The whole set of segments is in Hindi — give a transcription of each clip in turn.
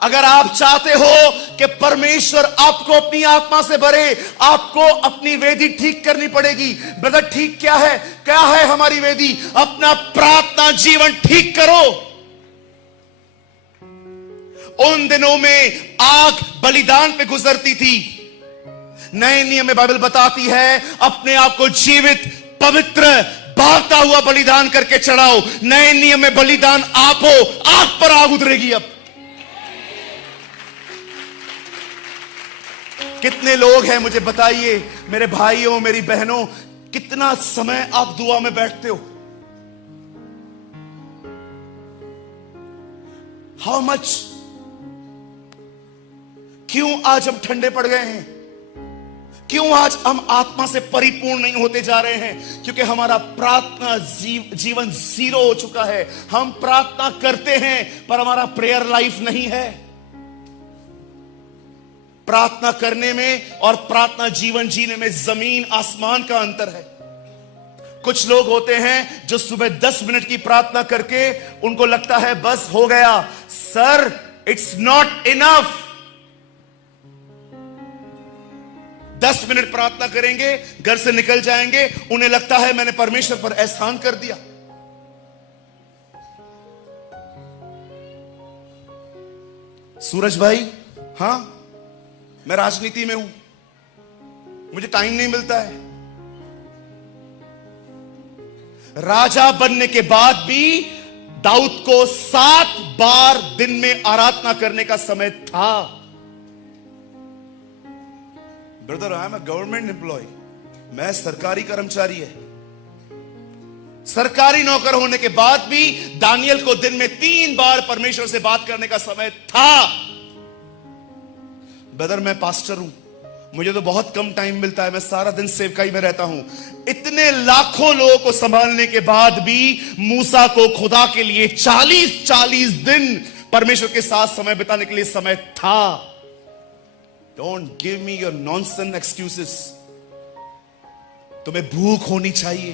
अगर आप चाहते हो कि परमेश्वर आपको अपनी आत्मा से भरे, आपको अपनी वेदी ठीक करनी पड़ेगी। ब्रदर, ठीक क्या है? क्या है हमारी वेदी? अपना प्रार्थना जीवन ठीक करो। उन दिनों में आग बलिदान पे गुजरती थी। नए नियम में बाइबल बताती है अपने आप को जीवित, पवित्र, भागता हुआ बलिदान करके चढ़ाओ। नए नियम में बलिदान आप हो, आग पर आग उतरेगी। अब कितने लोग हैं मुझे बताइए, मेरे भाइयों, मेरी बहनों, कितना समय आप दुआ में बैठते हो? How much? क्यों आज हम ठंडे पड़ गए हैं? क्यों आज हम आत्मा से परिपूर्ण नहीं होते जा रहे हैं? क्योंकि हमारा प्रार्थना जीवन जीरो हो चुका है। हम प्रार्थना करते हैं पर हमारा प्रेयर लाइफ नहीं है। प्रार्थना करने में और प्रार्थना जीवन जीने में जमीन आसमान का अंतर है। कुछ लोग होते हैं जो सुबह 10 मिनट की प्रार्थना करके उनको लगता है बस हो गया। Sir, it's not enough. 10 minute प्रार्थना करेंगे, घर से निकल जाएंगे, उन्हें लगता है मैंने परमेश्वर पर एहसान कर दिया। सूरज भाई, हां, मैं राजनीति में हूं, मुझे टाइम नहीं मिलता है। राजा बनने के बाद भी दाऊद को 7 बार दिन में आराधना करने का समय था। Brother, I am a government employee, मैं सरकारी कर्मचारी है। सरकारी नौकर होने के बाद भी दानियल को दिन में 3 बार परमेश्वर से बात करने का समय था। ब्रदर, मैं पास्टर हूं, मुझे तो बहुत कम टाइम मिलता है, मैं सारा दिन सेवकाई में रहता हूं। इतने लाखों लोगों को संभालने के बाद भी मूसा को खुदा के लिए 40 दिन परमेश्वर के साथ समय बिताने के लिए समय था। Don't give me your nonsense excuses. तुम्हें भूख होनी चाहिए,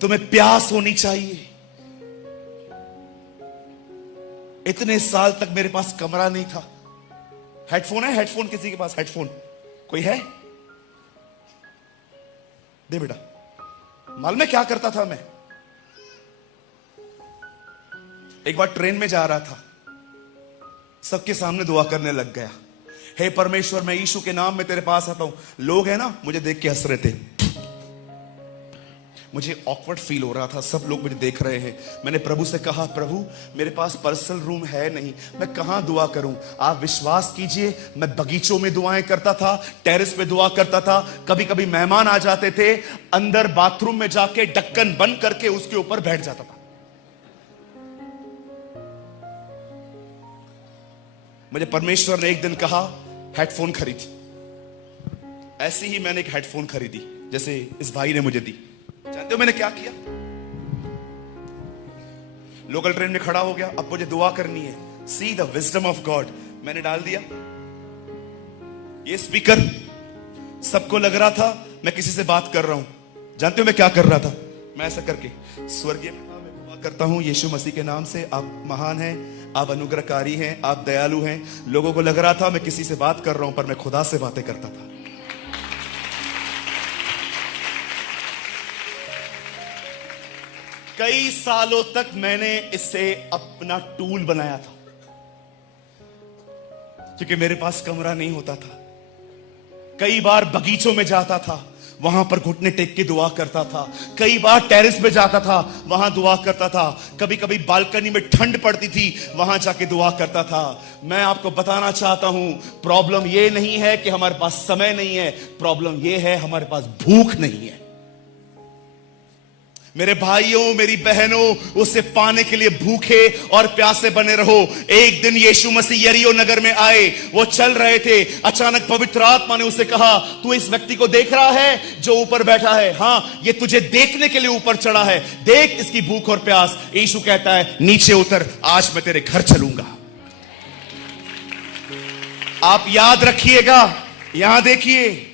तुम्हें प्यास होनी चाहिए। इतने साल तक मेरे पास कमरा नहीं था। हेडफोन है? हेडफोन किसी के पास? हेडफोन कोई है? दे बेटा। मालूम है क्या करता था मैं? एक बार ट्रेन में जा रहा था, सबके सामने दुआ करने लग गया। हे परमेश्वर, मैं यीशु के नाम में तेरे पास आता हूं। लोग हैं ना, मुझे देख के हंस रहे थे। मुझे ऑकवर्ड फील हो रहा था, सब लोग मुझे देख रहे हैं। मैंने प्रभु से कहा, प्रभु मेरे पास पर्सनल रूम है नहीं, मैं कहां दुआ करूं? आप विश्वास कीजिए, मैं बगीचों में दुआएं करता था, टेरेस पे दुआ करता था। कभी कभी मेहमान आ जाते थे, अंदर बाथरूम में जाके ढक्कन बंद करके उसके ऊपर बैठ जाता था। मुझे परमेश्वर ने एक दिन कहा, हेडफोन खरीद। ऐसे ही मैंने एक हेडफोन खरीदी, जैसे इस भाई ने मुझे दी। जानते हो मैंने क्या किया? लोकल ट्रेन में खड़ा हो गया, अब मुझे दुआ करनी है। See the wisdom of God. मैंने डाल दिया ये स्पीकर, सबको लग रहा था मैं किसी से बात कर रहा हूं। जानते हो मैं क्या कर रहा था? मैं ऐसा करके, स्वर्गीय पिता, मैं दुआ करता हूं यीशु मसीह के नाम से, आप महान हैं, आप अनुग्रहकारी हैं, आप दयालु हैं। लोगों को लग रहा था मैं किसी से बात कर रहा हूं, पर मैं खुदा से बातें करता था। कई सालों तक मैंने इसे अपना टूल बनाया था, क्योंकि मेरे पास कमरा नहीं होता था। कई बार बगीचों में जाता था, वहां पर घुटने टेक के दुआ करता था। कई बार टेरेस पे जाता था, वहां दुआ करता था। कभी कभी बालकनी में ठंड पड़ती थी, वहां जाके दुआ करता था। मैं आपको बताना चाहता हूं, प्रॉब्लम ये नहीं है कि हमारे पास समय नहीं है, प्रॉब्लम ये है हमारे पास भूख नहीं है। मेरे भाइयों, मेरी बहनों, उसे पाने के लिए भूखे और प्यासे बने रहो। एक दिन यीशु मसीह यरीहो नगर में आए, वो चल रहे थे। अचानक पवित्र आत्मा ने उसे कहा, तू इस व्यक्ति को देख रहा है जो ऊपर बैठा है? हां, ये तुझे देखने के लिए ऊपर चढ़ा है, देख इसकी भूख और प्यास। यीशु कहता है, नीचे उतर, आज मैं तेरे घर चलूंगा। आप याद रखिएगा, यहां देखिए,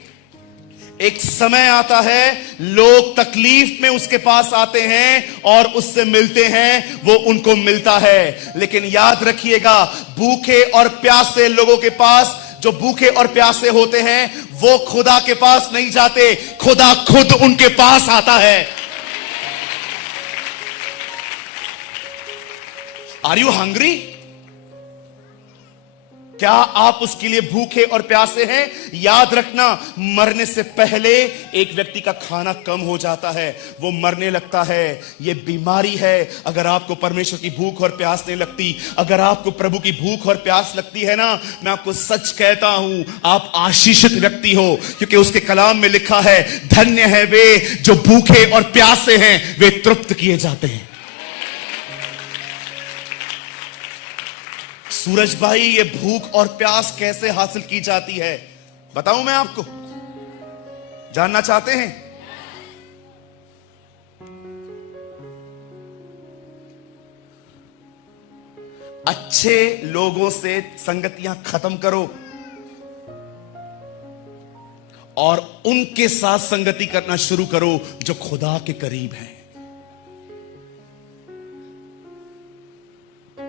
एक समय आता है लोग तकलीफ में उसके पास आते हैं और उससे मिलते हैं, वो उनको मिलता है। लेकिन याद रखिएगा, भूखे और प्यासे लोगों के पास, जो भूखे और प्यासे होते हैं, वो खुदा के पास नहीं जाते, खुदा खुद उनके पास आता है। Are you hungry? क्या आप उसके लिए भूखे और प्यासे हैं? याद रखना, मरने से पहले एक व्यक्ति का खाना कम हो जाता है, वो मरने लगता है। ये बीमारी है। अगर आपको परमेश्वर की भूख और प्यास नहीं लगती, अगर आपको प्रभु की भूख और प्यास लगती है ना, मैं आपको सच कहता हूं, आप आशीषित व्यक्ति हो, क्योंकि उसके कलाम में लिखा है, धन्य है वे जो भूखे और प्यासे हैं, वे तृप्त किए जाते हैं। सूरज भाई, ये भूख और प्यास कैसे हासिल की जाती है? बताऊं मैं आपको? जानना चाहते हैं? अच्छे लोगों से संगतियां खत्म करो और उनके साथ संगति करना शुरू करो जो खुदा के करीब हैं।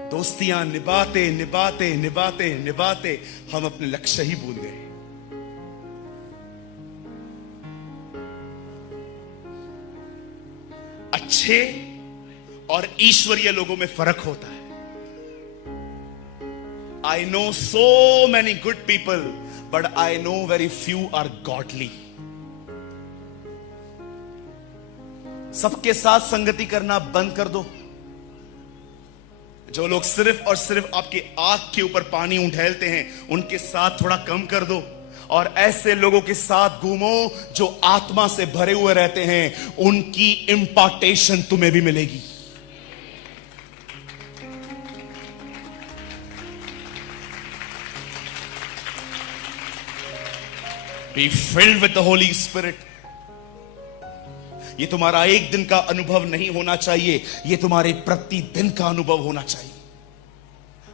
दोस्तियां निभाते निभाते निभाते निभाते हम अपने लक्ष्य ही भूल गए। अच्छे और ईश्वरीय लोगों में फर्क होता है। I know so many good people, but I know very few are godly. सबके साथ संगति करना बंद कर दो। जो लोग सिर्फ और सिर्फ आपकी आंख के ऊपर पानी उंडेलते हैं, उनके साथ थोड़ा कम कर दो और ऐसे लोगों के साथ घूमो जो आत्मा से भरे हुए रहते हैं। उनकी इंपार्टेशन तुम्हें भी मिलेगी। Be filled with the Holy Spirit. ये तुम्हारा एक दिन का अनुभव नहीं होना चाहिए, ये तुम्हारे प्रतिदिन का अनुभव होना चाहिए।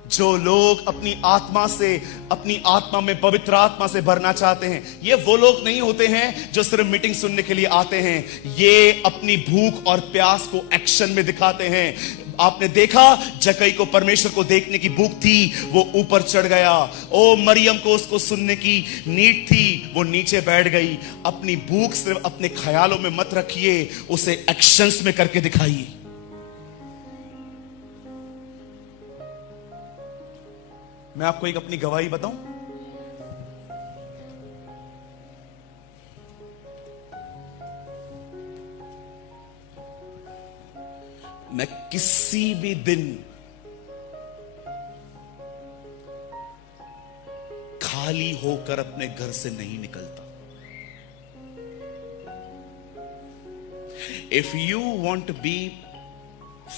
जो लोग अपनी आत्मा से, अपनी आत्मा में पवित्र आत्मा से भरना चाहते हैं, ये वो लोग नहीं होते हैं जो सिर्फ मीटिंग सुनने के लिए आते हैं। ये अपनी भूख और प्यास को एक्शन में दिखाते हैं। आपने देखा, जक्कई को परमेश्वर को देखने की भूख थी, वो ऊपर चढ़ गया। ओ मरियम को उसको सुनने की नीड थी, वो नीचे बैठ गई। अपनी भूख सिर्फ अपने ख्यालों में मत रखिए, उसे एक्शंस में करके दिखाइए। मैं आपको एक अपनी गवाही बताऊं। मैं किसी भी दिन खाली होकर अपने घर से नहीं निकलता। If you want to be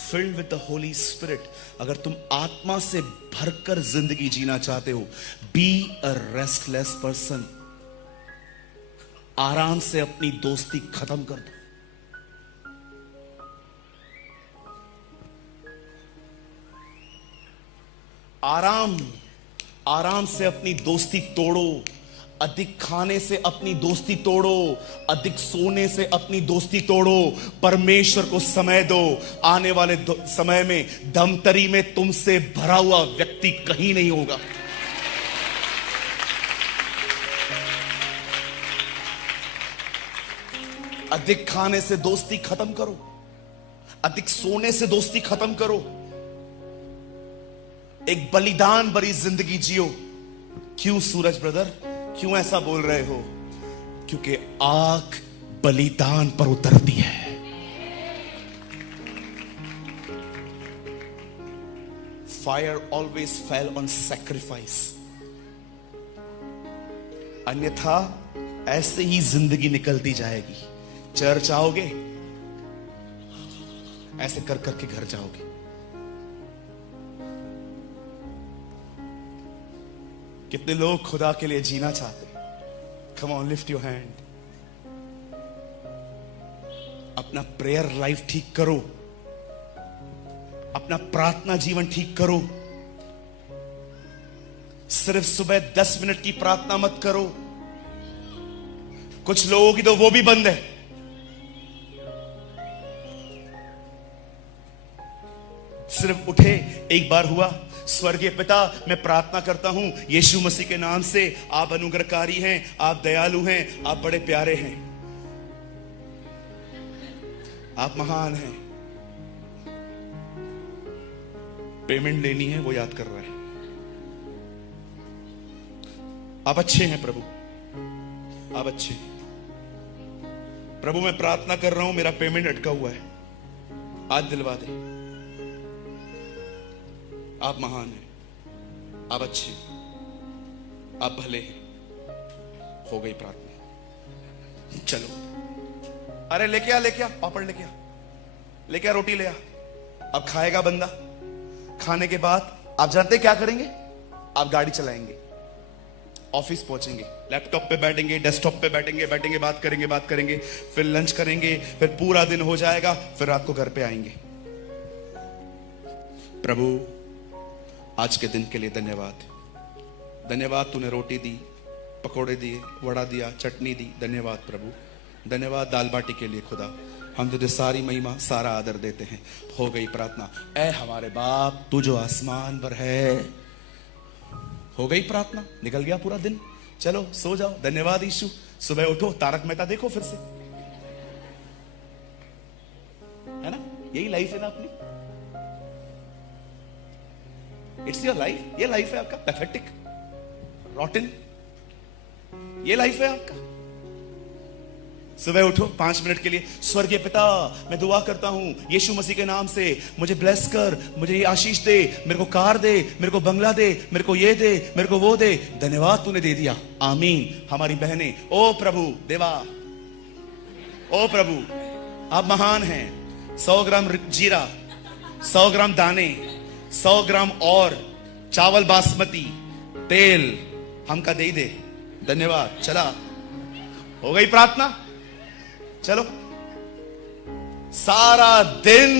filled with the Holy Spirit, अगर तुम आत्मा से भरकर जिंदगी जीना चाहते हो, बी अ रेस्टलेस पर्सन। आराम से अपनी दोस्ती खत्म कर दो। आराम से अपनी दोस्ती तोड़ो। अधिक खाने से अपनी दोस्ती तोड़ो, अधिक सोने से अपनी दोस्ती तोड़ो। परमेश्वर को समय दो। आने वाले समय में धमतरी में तुमसे भरा हुआ व्यक्ति कहीं नहीं होगा। अधिक खाने से दोस्ती खत्म करो, अधिक सोने से दोस्ती खत्म करो। एक बलिदान भरी जिंदगी जियो। क्यों सूरज ब्रदर, क्यों ऐसा बोल रहे हो? क्योंकि आग बलिदान पर उतरती है। Fire always fell on sacrifice. अन्यथा ऐसे ही जिंदगी निकलती जाएगी। चर्च आओगे, ऐसे कर करके घर जाओगे। कितने लोग खुदा के लिए जीना चाहते हैं? Come on, lift your hand. अपना प्रेयर लाइफ ठीक करो, अपना प्रार्थना जीवन ठीक करो। सिर्फ सुबह 10 मिनट की प्रार्थना मत करो, कुछ लोगों की तो वो भी बंद है। सिर्फ उठे, एक बार हुआ, स्वर्गीय पिता मैं प्रार्थना करता हूं यीशु मसीह के नाम से, आप अनुग्रहकारी हैं, आप दयालु हैं, आप बड़े प्यारे हैं, आप महान हैं। पेमेंट लेनी है, वो याद कर रहा है। आप अच्छे हैं प्रभु, आप अच्छे हैं प्रभु। मैं प्रार्थना कर रहा हूं, मेरा पेमेंट अटका हुआ है, आज दिलवा दे। आप महान हैं, आप अच्छे, आप भले हैं। हो गई प्रार्थना। चलो, अरे लेके आ पापड़ लेके आ रोटी ले आ। अब खाएगा बंदा। खाने के बाद आप जानते क्या करेंगे? आप गाड़ी चलाएंगे, ऑफिस पहुंचेंगे, लैपटॉप पे बैठेंगे, डेस्कटॉप पे बैठेंगे, बात करेंगे, फिर लंच करेंगे, फिर पूरा दिन हो जाएगा, फिर रात को घर पे आएंगे। प्रभु आज के दिन के लिए धन्यवाद। तूने रोटी दी, पकोड़े दिए, वड़ा दिया, चटनी दी। धन्यवाद प्रभु, धन्यवाद दाल बाटी के लिए खुदा। हम तुझे सारी महिमा, सारा आदर देते हैं। हो गई प्रार्थना। ऐ हमारे बाप तू जो आसमान पर है। हो गई प्रार्थना, निकल गया पूरा दिन। चलो सो जाओ। धन्यवाद यीशु। सुबह उठो, तारक मेहता देखो फिर से, है ना? यही लाइफ है ना अपनी। It's your life. ये लाइफ है आपका पैथेटिक, रॉटन, ये लाइफ है आपका। सुबह उठो 5 मिनट के लिए, स्वर्गीय पिता मैं दुआ करता हूं यीशु मसीह के नाम से, मुझे ब्लेस कर, मुझे ये आशीष दे, मेरे को कार दे, मेरे को बंगला दे, मेरे को ये दे, मेरे को वो दे। धन्यवाद तूने दे दिया। आमीन। हमारी बहनें, ओ प्रभु देवा, ओ प्रभु आप महान हैं। 100 ग्राम जीरा, 100 ग्राम दाने, 100 ग्राम और चावल बासमती, तेल हमका दे दे। धन्यवाद। चला, हो गई प्रार्थना। चलो, सारा दिन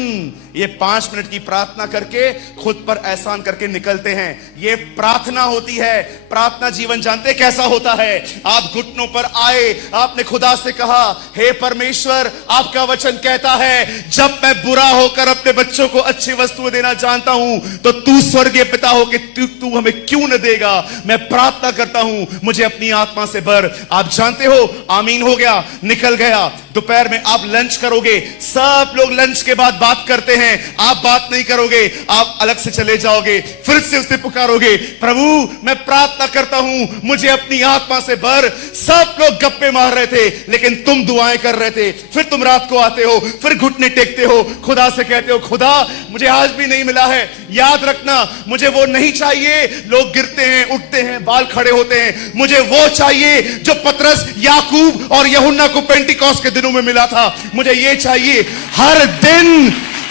ये 5 मिनट की प्रार्थना करके खुद पर एहसान करके निकलते हैं। ये प्रार्थना होती है। प्रार्थना जीवन जानते कैसा होता है? आप घुटनों पर आए, आपने खुदा से कहा, हे परमेश्वर आपका वचन कहता है जब मैं बुरा होकर अपने बच्चों को अच्छी वस्तुएं देना जानता हूं तो तू स्वर्गीय पिता हो कि तू हमें क्यों न देगा। मैं प्रार्थना करता हूं मुझे अपनी आत्मा से भर। आप जानते हो, आमीन हो गया, निकल गया। दोपहर में आप लंच करोगे, सब लोग लंच के बाद बात करते हैं, आप बात नहीं करोगे, आप अलग से चले जाओगे, फिर से उसे पुकारोगे, प्रभु मैं प्रार्थना करता हूं मुझे अपनी आत्मा से भर। सब लोग गप्पे मार रहे थे लेकिन तुम दुआएं कर रहे थे। फिर तुम रात को आते हो, फिर घुटने टेकते हो, खुदा से कहते हो खुदा मुझे आज भी नहीं मिला है, याद रखना मुझे वो नहीं चाहिए। लोग गिरते हैं, उठते हैं, बाल खड़े होते हैं, मुझे वो चाहिए जो पतरस, याकूब और यूहन्ना को पेंटिकॉस्ट के दिनों में मिला था। मुझे ये चाहिए हर दिन।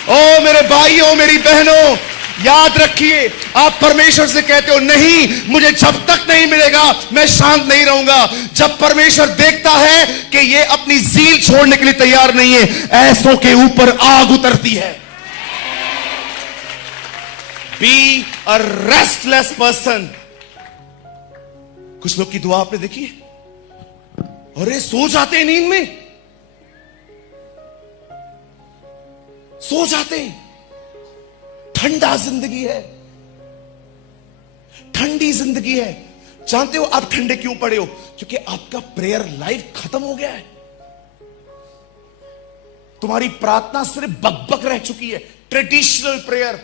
ओ मेरे भाइयों, मेरी बहनों, याद रखिए, आप परमेश्वर से कहते हो नहीं मुझे जब तक नहीं मिलेगा मैं शांत नहीं रहूंगा। जब परमेश्वर देखता है कि ये अपनी जील छोड़ने के लिए तैयार नहीं है, ऐसों के ऊपर आग उतरती है। Be a restless person. कुछ लोग की दुआ आपने देखी है, अरे सो जाते हैं नींद में, सो जाते हैं। ठंडा जिंदगी है, ठंडी जिंदगी है। जानते हो आप ठंडे क्यों पड़े हो? क्योंकि आपका प्रेयर लाइफ खत्म हो गया है। तुम्हारी प्रार्थना सिर्फ बकबक रह चुकी है, ट्रेडिशनल प्रेयर।